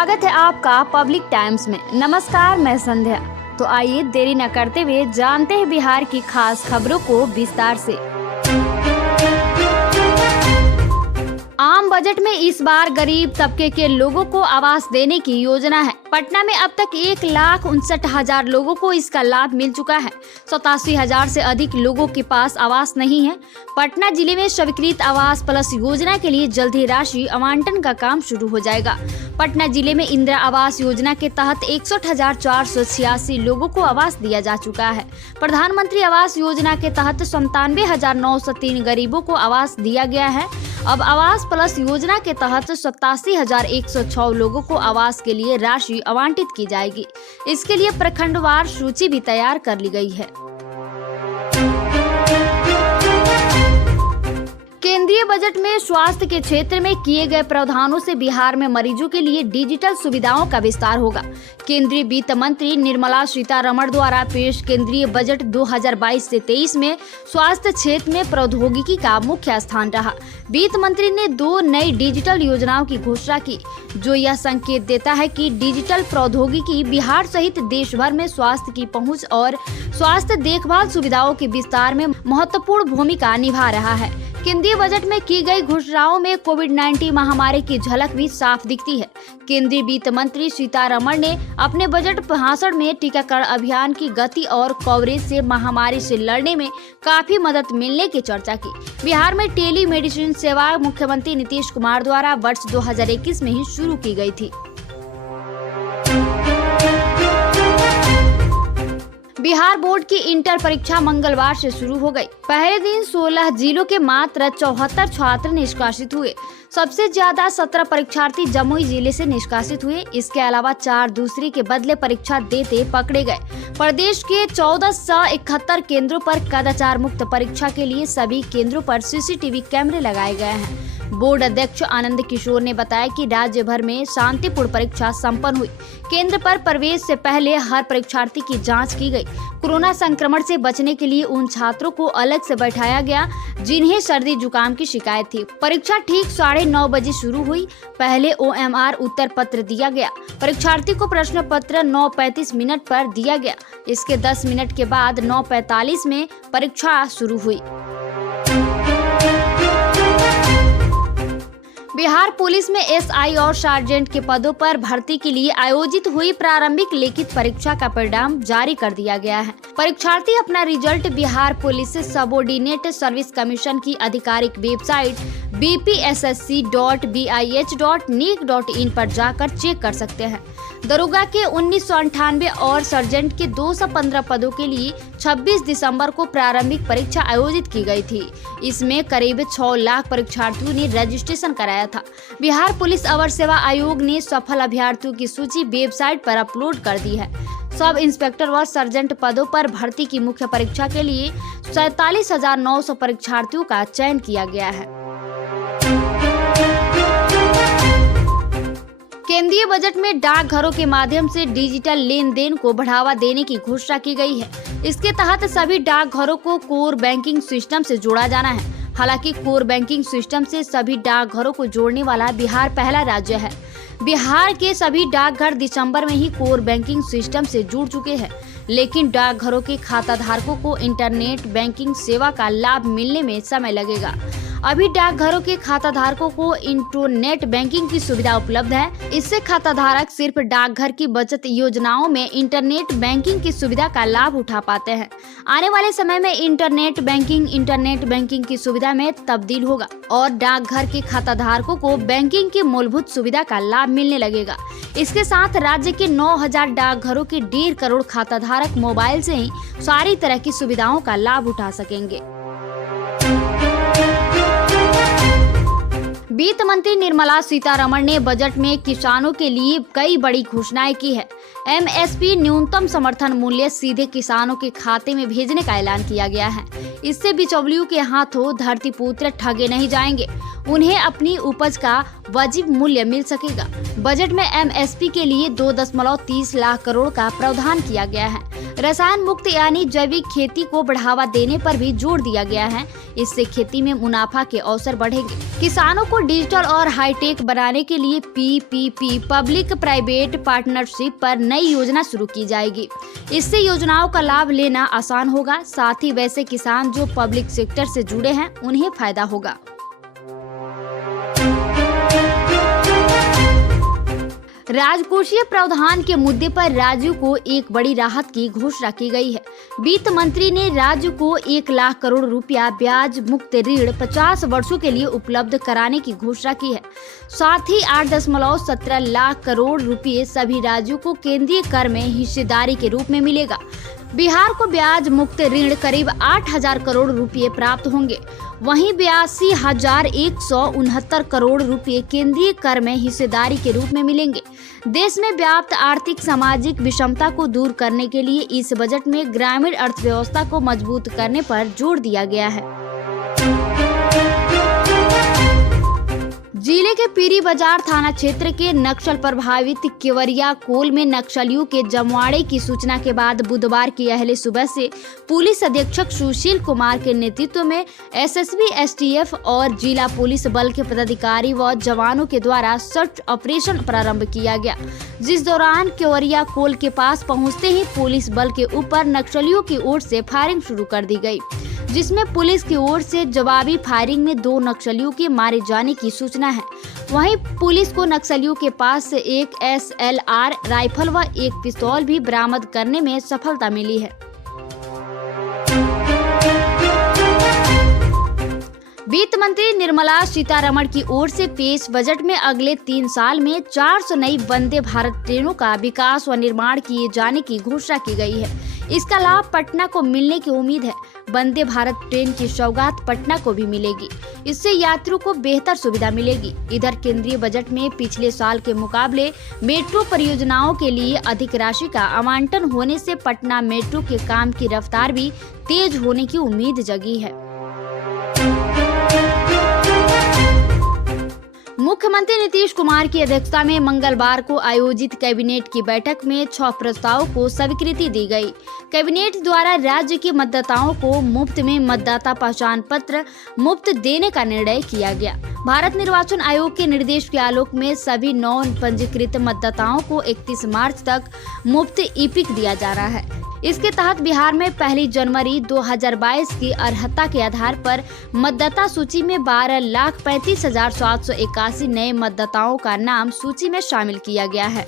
स्वागत है आपका पब्लिक टाइम्स में। नमस्कार, मैं संध्या। तो आइए देरी न करते हुए जानते हैं बिहार की खास खबरों को विस्तार से। आम बजट में इस बार गरीब तबके के लोगों को आवास देने की योजना है। पटना में अब तक 1,59,000 लोगों को इसका लाभ मिल चुका है। 87,000 से अधिक लोगों के पास आवास नहीं है। पटना जिले में स्वीकृत आवास प्लस योजना के लिए जल्द ही राशि आवंटन का काम शुरू हो जाएगा। पटना जिले में इंदिरा आवास योजना के तहत 61,486 लोगों को आवास दिया जा चुका है। प्रधानमंत्री आवास योजना के तहत 97,903 गरीबों को आवास दिया गया है। अब आवास प्लस योजना के तहत 87,106 लोगों को आवास के लिए राशि आवंटित की जाएगी। इसके लिए प्रखंडवार सूची भी तैयार कर ली गई है। केंद्रीय बजट में स्वास्थ्य के क्षेत्र में किए गए प्रावधानों से बिहार में मरीजों के लिए डिजिटल सुविधाओं का विस्तार होगा। केंद्रीय वित्त मंत्री निर्मला सीतारमण द्वारा पेश केंद्रीय बजट 2022 से 23 में स्वास्थ्य क्षेत्र में प्रौद्योगिकी का मुख्य स्थान रहा। वित्त मंत्री ने 2 नई डिजिटल योजनाओं की घोषणा की, जो यह संकेत देता है कि डिजिटल प्रौद्योगिकी बिहार सहित देश भर में स्वास्थ्य की पहुंच और स्वास्थ्य देखभाल सुविधाओं के विस्तार में महत्वपूर्ण भूमिका निभा रहा है। केंद्रीय बजट में की गई घोषणाओं में कोविड-19 महामारी की झलक भी साफ दिखती है। केंद्रीय वित्त मंत्री सीतारमण ने अपने बजट भाषण में टीकाकरण अभियान की गति और कवरेज से महामारी से लड़ने में काफी मदद मिलने की चर्चा की। बिहार में टेली मेडिसिन सेवा मुख्यमंत्री नीतीश कुमार द्वारा वर्ष 2021 में ही शुरू की गई थी। बिहार बोर्ड की इंटर परीक्षा मंगलवार से शुरू हो गई। पहले दिन 16 जिलों के मात्र 74 छात्र निष्कासित हुए। सबसे ज्यादा 17 परीक्षार्थी जमुई जिले से निष्कासित हुए। इसके अलावा 4 दूसरे के बदले परीक्षा देते पकड़े गए। प्रदेश के 1471 केंद्रों पर कदाचार मुक्त परीक्षा के लिए सभी केंद्रों पर सीसीटीवी कैमरे लगाए गए हैं। बोर्ड अध्यक्ष आनंद किशोर ने बताया कि राज्य भर में शांतिपूर्ण परीक्षा संपन्न हुई। केंद्र पर प्रवेश से पहले हर परीक्षार्थी की जांच की गई। कोरोना संक्रमण से बचने के लिए उन छात्रों को अलग से बैठाया गया जिन्हें सर्दी जुकाम की शिकायत थी। परीक्षा ठीक 9:30 बजे शुरू हुई। पहले OMR उत्तर पत्र दिया गया। परीक्षार्थी को प्रश्न पत्र 9:35 पर दिया गया। इसके 10 मिनट के बाद 9:45 में परीक्षा शुरू हुई। बिहार पुलिस में SI और सार्जेंट के पदों पर भर्ती के लिए आयोजित हुई प्रारंभिक लिखित परीक्षा का परिणाम जारी कर दिया गया है। परीक्षार्थी अपना result Bihar police subordinate service commission की आधिकारिक वेबसाइट bpssc.bih.nic.in पर जाकर चेक कर सकते हैं। दरोगा के 1998 और सर्जेंट के 215 पदों के लिए 26 दिसंबर को प्रारंभिक परीक्षा आयोजित की गई थी। इसमें करीब 6 लाख परीक्षार्थियों ने रजिस्ट्रेशन कराया था। बिहार पुलिस अवर सेवा आयोग ने सफल अभ्यर्थियों की सूची वेबसाइट पर अपलोड कर दी है। सब इंस्पेक्टर व सर्जेंट पदों पर भर्ती की मुख्य परीक्षा के लिए 47,900 परीक्षार्थियों का चयन किया गया है। केंद्रीय बजट में डाकघरों के माध्यम से डिजिटल लेन देन को बढ़ावा देने की घोषणा की गई है। इसके तहत सभी डाकघरों को कोर बैंकिंग सिस्टम से जोड़ा जाना है। हालांकि कोर बैंकिंग सिस्टम से सभी डाकघरों को जोड़ने वाला बिहार पहला राज्य है। बिहार के सभी डाकघर दिसंबर में ही कोर बैंकिंग सिस्टम से जुड़ चुके हैं, लेकिन डाकघरों के खाता धारकों को इंटरनेट बैंकिंग सेवा का लाभ मिलने में समय लगेगा। अभी डाकघरों के खाता धारकों को इंटरनेट बैंकिंग की सुविधा उपलब्ध है। इससे खाता धारक सिर्फ डाकघर की बचत योजनाओं में इंटरनेट बैंकिंग की सुविधा का लाभ उठा पाते हैं। आने वाले समय में इंटरनेट बैंकिंग की सुविधा में तब्दील होगा और डाकघर के खाता धारकों को बैंकिंग की मूलभूत सुविधा का लाभ मिलने लगेगा। इसके साथ राज्य के 9,000 डाकघरों के 1.5 करोड़ खाता धारक मोबाइल से ही सारी तरह की सुविधाओं का लाभ उठा सकेंगे। वित्त मंत्री निर्मला सीतारमण ने बजट में किसानों के लिए कई बड़ी घोषणाएं की है। MSP न्यूनतम समर्थन मूल्य सीधे किसानों के खाते में भेजने का ऐलान किया गया है। इससे बिचौलियों के हाथों धरती पुत्र ठगे नहीं जाएंगे। उन्हें अपनी उपज का वाजिब मूल्य मिल सकेगा। बजट में एमएसपी के लिए 2.30 लाख करोड़ का प्रावधान किया गया है। रसायन मुक्त यानी जैविक खेती को बढ़ावा देने पर भी जोर दिया गया है। इससे खेती में मुनाफा के अवसर बढ़ेंगे। किसानों को डिजिटल और हाईटेक बनाने के लिए पीपीपी पब्लिक प्राइवेट पार्टनरशिप पर नई योजना शुरू की जाएगी। इससे योजनाओं का लाभ लेना आसान होगा। साथ ही वैसे किसान जो पब्लिक सेक्टर से जुड़े हैं उन्हें फायदा होगा। राजकोषीय प्रावधान के मुद्दे पर राज्यों को एक बड़ी राहत की घोषणा की गई है। वित्त मंत्री ने राज्य को 1 लाख करोड़ रुपया ब्याज मुक्त ऋण 50 वर्षों के लिए उपलब्ध कराने की घोषणा की है। साथ ही 8.17 लाख करोड़ रुपये सभी राज्यों को केंद्रीय कर में हिस्सेदारी के रूप में मिलेगा। बिहार को ब्याज मुक्त ऋण करीब 8,000 करोड़ रुपए प्राप्त होंगे। वहीं 82,169 करोड़ रुपए केंद्रीय कर में हिस्सेदारी के रूप में मिलेंगे। देश में व्याप्त आर्थिक सामाजिक विषमता को दूर करने के लिए इस बजट में ग्रामीण अर्थव्यवस्था को मजबूत करने पर जोर दिया गया है। जिले के पीरी बाजार थाना क्षेत्र के नक्सल प्रभावित केवरिया कोल में नक्सलियों के जमवाड़े की सूचना के बाद बुधवार की अहले सुबह से पुलिस अधीक्षक सुशील कुमार के नेतृत्व में एसएसबी, एसटीएफ और जिला पुलिस बल के पदाधिकारी व जवानों के द्वारा सर्च ऑपरेशन प्रारंभ किया गया, जिस दौरान केवरिया कोल के पास पहुंचते ही पुलिस बल के ऊपर नक्सलियों की ओर से फायरिंग शुरू कर दी गई, जिसमें पुलिस की ओर से जवाबी फायरिंग में 2 नक्सलियों के मारे जाने की सूचना है। वहीं पुलिस को नक्सलियों के पास से एक SLR राइफल व एक पिस्तौल भी बरामद करने में सफलता मिली है। वित्त मंत्री निर्मला सीतारमण की ओर से पेश बजट में अगले 3 साल में 400 नई वंदे भारत ट्रेनों का विकास व निर्माण किए जाने की घोषणा की गई है। इसका लाभ पटना को मिलने की उम्मीद है। वंदे भारत ट्रेन की सौगात पटना को भी मिलेगी। इससे यात्रियों को बेहतर सुविधा मिलेगी। इधर केंद्रीय बजट में पिछले साल के मुकाबले मेट्रो परियोजनाओं के लिए अधिक राशि का आवंटन होने से पटना मेट्रो के काम की रफ्तार भी तेज होने की उम्मीद जगी है। मुख्यमंत्री नीतीश कुमार की अध्यक्षता में मंगलवार को आयोजित कैबिनेट की बैठक में 6 प्रस्तावों को स्वीकृति दी गई। कैबिनेट द्वारा राज्य के मतदाताओं को मुफ्त में मतदाता पहचान पत्र मुफ्त देने का निर्णय किया गया। भारत निर्वाचन आयोग के निर्देश के आलोक में सभी नौ पंजीकृत मतदाताओं को 31 मार्च तक मुफ्त ईपिक दिया जा रहा है। इसके तहत बिहार में 1 जनवरी 2022 की अर्हता के आधार पर मतदाता सूची में 12,35,781 नए मतदाताओं का नाम सूची में शामिल किया गया है।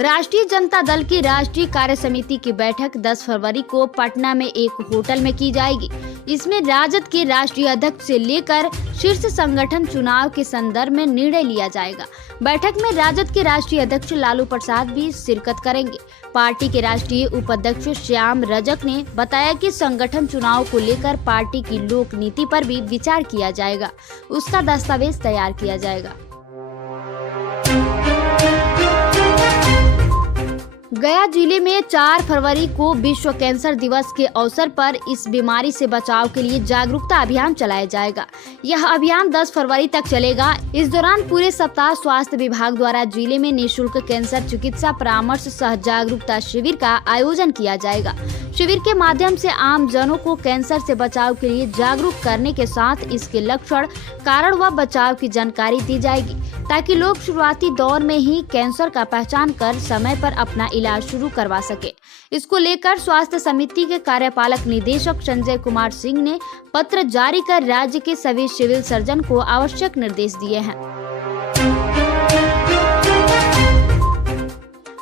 राष्ट्रीय जनता दल की राष्ट्रीय कार्य समिति की बैठक 10 फरवरी को पटना में एक होटल में की जाएगी। इसमें राजद के राष्ट्रीय अध्यक्ष से लेकर शीर्ष संगठन चुनाव के संदर्भ में निर्णय लिया जाएगा। बैठक में राजद के राष्ट्रीय अध्यक्ष लालू प्रसाद भी शिरकत करेंगे। पार्टी के राष्ट्रीय उपाध्यक्ष श्याम रजक ने बताया कि संगठन चुनाव को लेकर पार्टी की लोक नीति पर भी विचार किया जाएगा। उसका दस्तावेज तैयार किया जाएगा। गया जिले में 4 फरवरी को विश्व कैंसर दिवस के अवसर पर इस बीमारी से बचाव के लिए जागरूकता अभियान चलाया जाएगा। यह अभियान 10 फरवरी तक चलेगा। इस दौरान पूरे सप्ताह स्वास्थ्य विभाग द्वारा जिले में निःशुल्क कैंसर चिकित्सा परामर्श सह जागरूकता शिविर का आयोजन किया जाएगा। शिविर के माध्यम से आम जनों को कैंसर से बचाव के लिए जागरूक करने के साथ इसके लक्षण, कारण व बचाव की जानकारी दी जाएगी, ताकि लोग शुरुआती दौर में ही कैंसर का पहचान कर समय पर अपना इलाज शुरू करवा सके। इसको लेकर स्वास्थ्य समिति के कार्यपालक निदेशक संजय कुमार सिंह ने पत्र जारी कर राज्य के सभी सिविल सर्जन को आवश्यक निर्देश दिए हैं।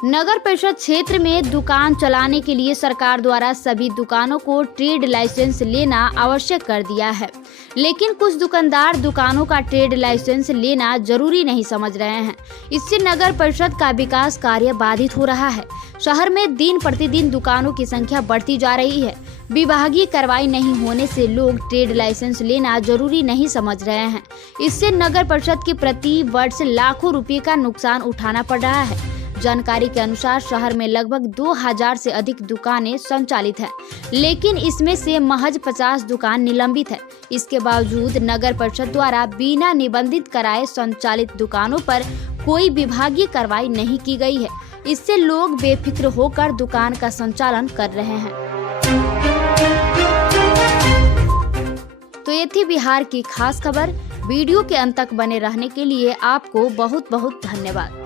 नगर परिषद क्षेत्र में दुकान चलाने के लिए सरकार द्वारा सभी दुकानों को ट्रेड लाइसेंस लेना आवश्यक कर दिया है, लेकिन कुछ दुकानदार दुकानों का ट्रेड लाइसेंस लेना जरूरी नहीं समझ रहे हैं। इससे नगर परिषद का विकास कार्य बाधित हो रहा है। शहर में दिन प्रतिदिन दुकानों की संख्या बढ़ती जा रही है। विभागीय कार्रवाई नहीं होने से लोग ट्रेड लाइसेंस लेना जरूरी नहीं समझ रहे हैं। इससे नगर परिषद के प्रति वर्ष लाखों रुपए का नुकसान उठाना पड़ रहा है। जानकारी के अनुसार शहर में लगभग 2000 से अधिक दुकानें संचालित है, लेकिन इसमें से महज 50 दुकान निलंबित है। इसके बावजूद नगर परिषद द्वारा बिना निबंधित कराए संचालित दुकानों पर कोई विभागीय कार्रवाई नहीं की गई है। इससे लोग बेफिक्र होकर दुकान का संचालन कर रहे हैं। तो ये थी बिहार की खास खबर। वीडियो के अंत तक बने रहने के लिए आपको बहुत बहुत धन्यवाद।